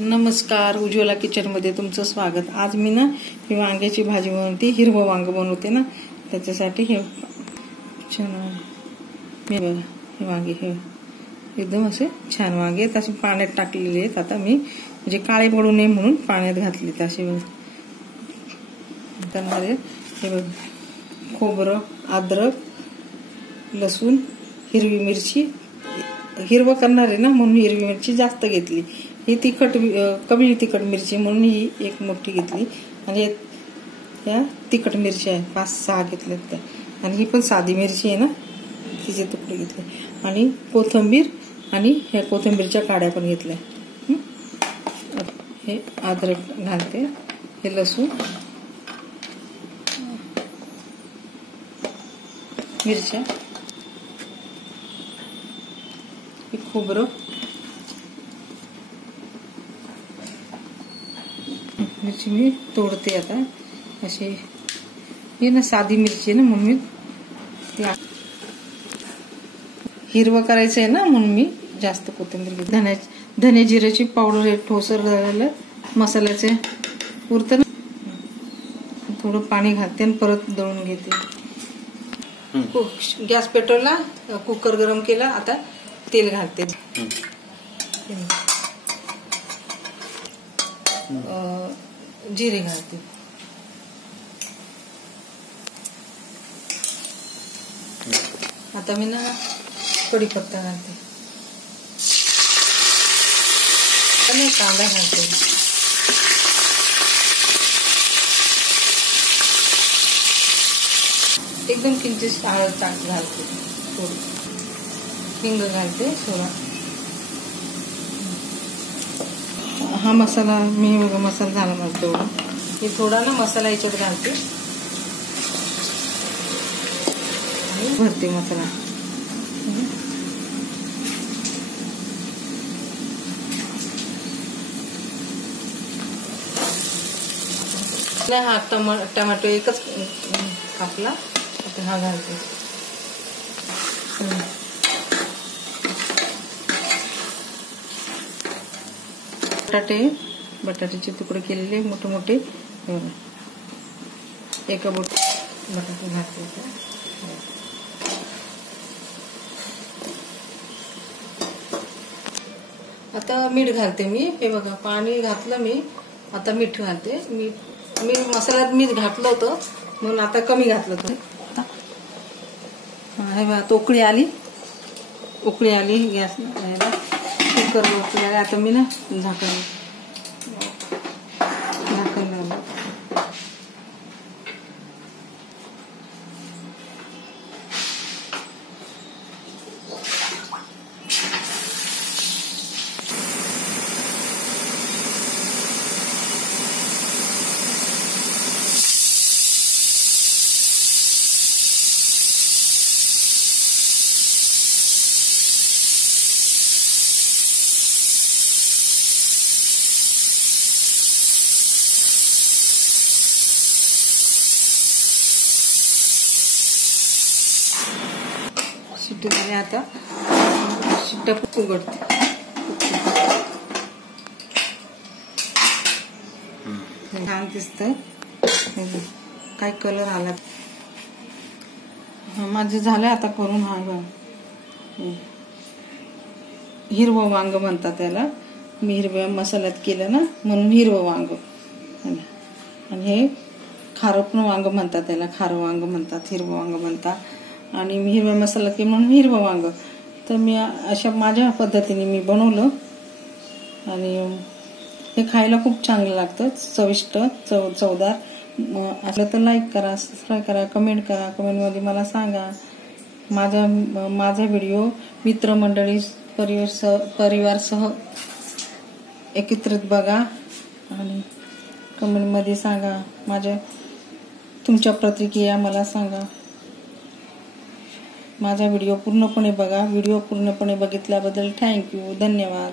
नमस्कार, उज्ज्वला किचनमध्ये तुमचं स्वागत। आज मी ना ही वांग्याची भाजी बनवते, हिरवं वांग बनवते ना, त्याच्यासाठी हे छान मी बघा हे वांगे हे एकदम असे छान वांगे आहेत, असे पाण्यात टाकलेले आहेत। आता मी म्हणजे काळे पडू नये म्हणून पाण्यात घातले असे करणार आहे। हे बघ खोबरं, अद्रक, लसूण, हिरवी मिरची, हिरवं करणार आहे ना म्हणून हिरवी मिरची जास्त घेतली। ही तिखट कमी तिखट मिरची म्हणून ही एक मोठी घेतली आणि या तिखट मिरची आहे 5-6 घेतल्यात त्या, आणि ही पण साधी मिरची आहे ना तिचे तुकडे घेतले, आणि कोथिंबीर आणि ह्या कोथिंबीरच्या काड्या पण घेतल्या। हे अद्रक घालते, हे लसूण, मिरच्या, हे खोबरं, मिरची मी तोडते आता अशी। ही ना साधी मिरची आहे ना म्हणून मी हिरवं करायचं आहे ना म्हणून मी जास्त कोथिंबीर घेते। धने जिऱ्याची पावडर ठोसर घालायला मसाल्याचे उरतं ना, थोडं पाणी घालते आणि परत दळून घेते। गॅस पेटवला, कुकर गरम केला, आता तेल घालते, जिरे घालते, आता मी ना कढीपत्ता घालते आणि कांदा घालते, एकदम किंचित हळद घालते, थोडी हिंग घालते, थोडा हा मसाला मी बघा मसाला झाला माझा तेवढा, हे थोडा ना मसाला याच्यात घालते आणि भरते मसाला। हा टमाटो एकच कापला, आता हा घालते, बटाट्याचे तुकडे केलेले मोठे मोठे, एका बटाटे घातले, आता मीठ घालते मी, हे बघा पाणी घातलं मी, आता मीठ घालते। मी मसाल्यात मीठ घातलं होतं म्हणून आता कमी घातलं होतं। हे बघा उकळी आली गॅस कुकर उकळी आली, आता मी ना झाकण लावलं। शिट्टी झाली, आता शिट्ट्या उघडते, छान दिसतंय, काय कलर आला। माझे झाले आता करून। हा हिरवं वांग म्हणतात त्याला, मी हिरव्या मसाल्यात केलं ना म्हणून हिरवं वांग, आणि हे खारं पण वांग म्हणतात त्याला, खारं वांग म्हणतात, हिरवं वांग म्हणतात, आणि मी हिरव्या मसाला केला म्हणून हिरवं वांग। तर मी अशा माझ्या पद्धतीने मी बनवलं, आणि हे खायला खूप चांगलं लागतं, चविष्ट, चवदार असलं तर लाईक करा, सबस्क्राईब करा, कमेंट करा, कमेंटमध्ये मला सांगा। माझा व्हिडिओ मित्रमंडळी परिवारसह एकत्रित बघा आणि कमेंटमध्ये सांगा, तुमच्या प्रतिक्रिया मला सांगा। माझा व्हिडिओ पूर्णपणे बघा, व्हिडिओ पूर्णपणे बघितल्याबद्दल थँक्यू, धन्यवाद।